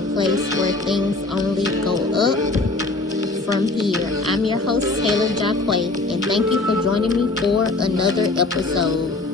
the place where things only go up from here. I'm your host, Taylar, and thank you for joining me for another episode.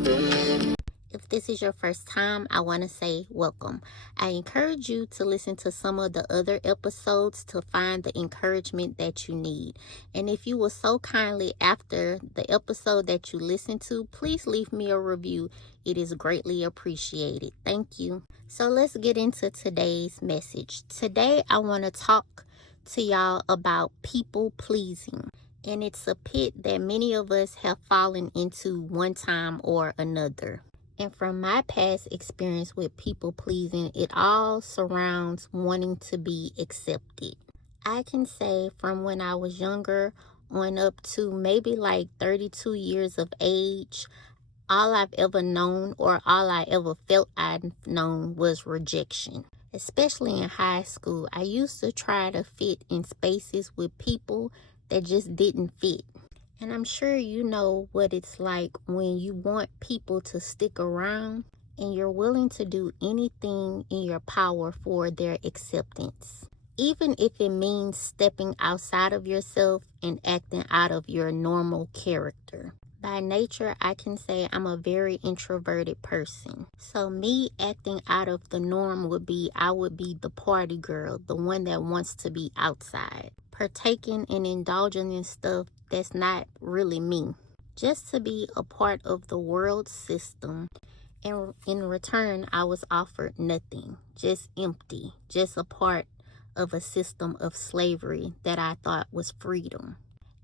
If this is your first time, I want to say welcome. I encourage you to listen to some of the other episodes to find the encouragement that you need. And if you will so kindly, after the episode that you listen to, please leave me a review. It is greatly appreciated. Thank you. So let's get into today's message. Today, I want to talk to y'all about people pleasing. And it's a pit that many of us have fallen into one time or another. And from my past experience with people pleasing, it all surrounds wanting to be accepted. I can say from when I was younger on up to maybe like 32 years of age, all I've ever known or all I ever felt I'd known was rejection. Especially in high school, I used to try to fit in spaces with people that just didn't fit. And I'm sure you know what it's like when you want people to stick around and you're willing to do anything in your power for their acceptance. Even if it means stepping outside of yourself and acting out of your normal character. By nature, I can say I'm a very introverted person. So me acting out of the norm would be, I would be the party girl, the one that wants to be outside, partaking and indulging in stuff that's not really me, just to be a part of the world system. And in return, I was offered nothing, just empty, just a part of a system of slavery that I thought was freedom.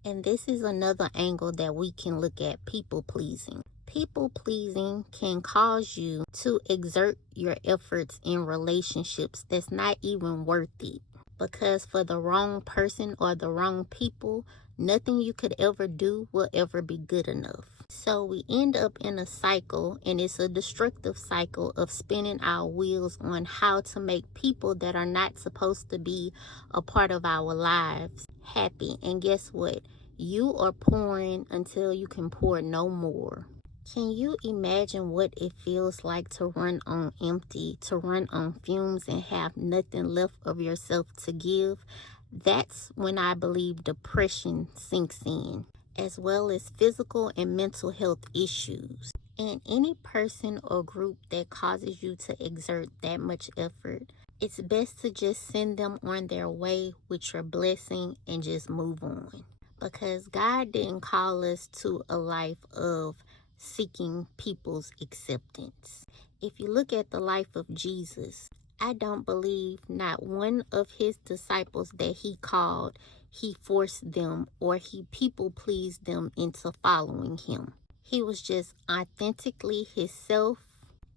And this is another angle that we can look at people pleasing. People pleasing can cause you to exert your efforts in relationships that's not even worth it. Because for the wrong person or the wrong people, nothing you could ever do will ever be good enough. So we end up in a cycle, and it's a destructive cycle of spinning our wheels on how to make people that are not supposed to be a part of our lives happy. And guess what? You are pouring until you can pour no more. Can you imagine what it feels like to run on empty, to run on fumes and have nothing left of yourself to give? That's when I believe depression sinks in, as well as physical and mental health issues. And any person or group that causes you to exert that much effort, it's best to just send them on their way with your blessing and just move on. Because God didn't call us to a life of seeking people's acceptance. If you look at the life of Jesus, I don't believe not one of his disciples that he called, he forced them or he people pleased them into following him. He was just authentically himself,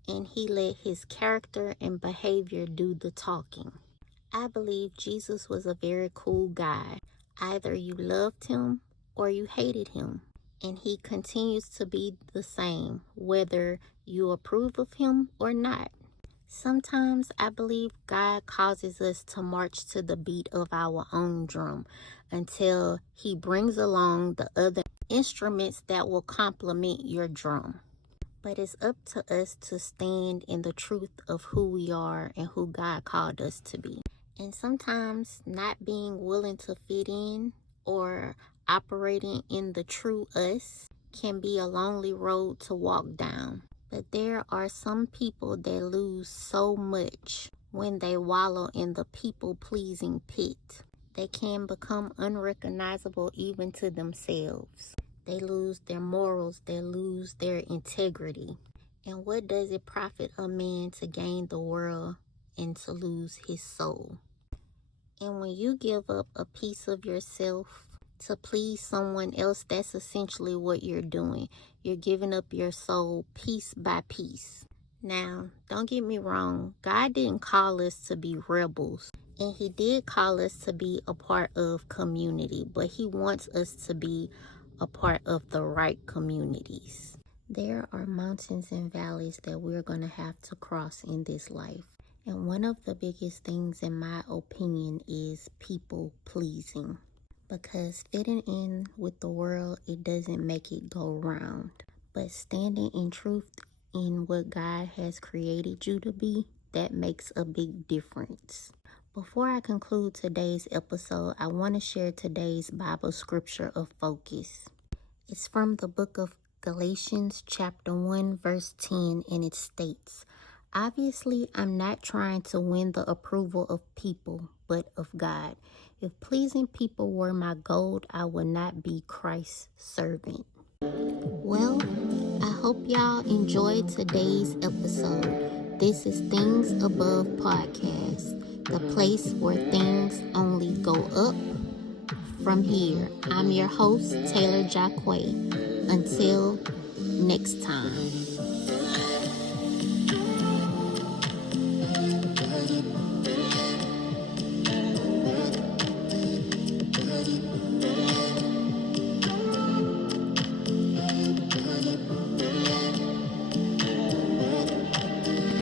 and he let his character and behavior do the talking. I believe Jesus was a very cool guy. Either you loved him or you hated him. And he continues to be the same, whether you approve of him or not. Sometimes I believe God causes us to march to the beat of our own drum until he brings along the other instruments that will complement your drum. But it's up to us to stand in the truth of who we are and who God called us to be. And sometimes not being willing to fit in or operating in the true us can be a lonely road to walk down. But there are some people that lose so much when they wallow in the people-pleasing pit. They can become unrecognizable even to themselves. They lose their morals, they lose their integrity. And what does it profit a man to gain the world and to lose his soul? And when you give up a piece of yourself to please someone else, that's essentially what you're doing. You're giving up your soul piece by piece. Now, don't get me wrong, God didn't call us to be rebels. And he did call us to be a part of community, but he wants us to be a part of the right communities. There are mountains and valleys that we're going to have to cross in this life. And one of the biggest things, in my opinion, is people pleasing. Because fitting in with the world, it doesn't make it go round. But standing in truth in what God has created you to be, that makes a big difference. Before I conclude today's episode, I want to share today's Bible scripture of focus. It's from the book of Galatians chapter 1 verse 10, and it states, "Obviously, I'm not trying to win the approval of people, but of God. If pleasing people were my goal, I would not be Christ's servant." Well, I hope y'all enjoyed today's episode. This is Things Above Podcast, the place where things only go up from here. I'm your host, Taylar Jacquay. Until next time.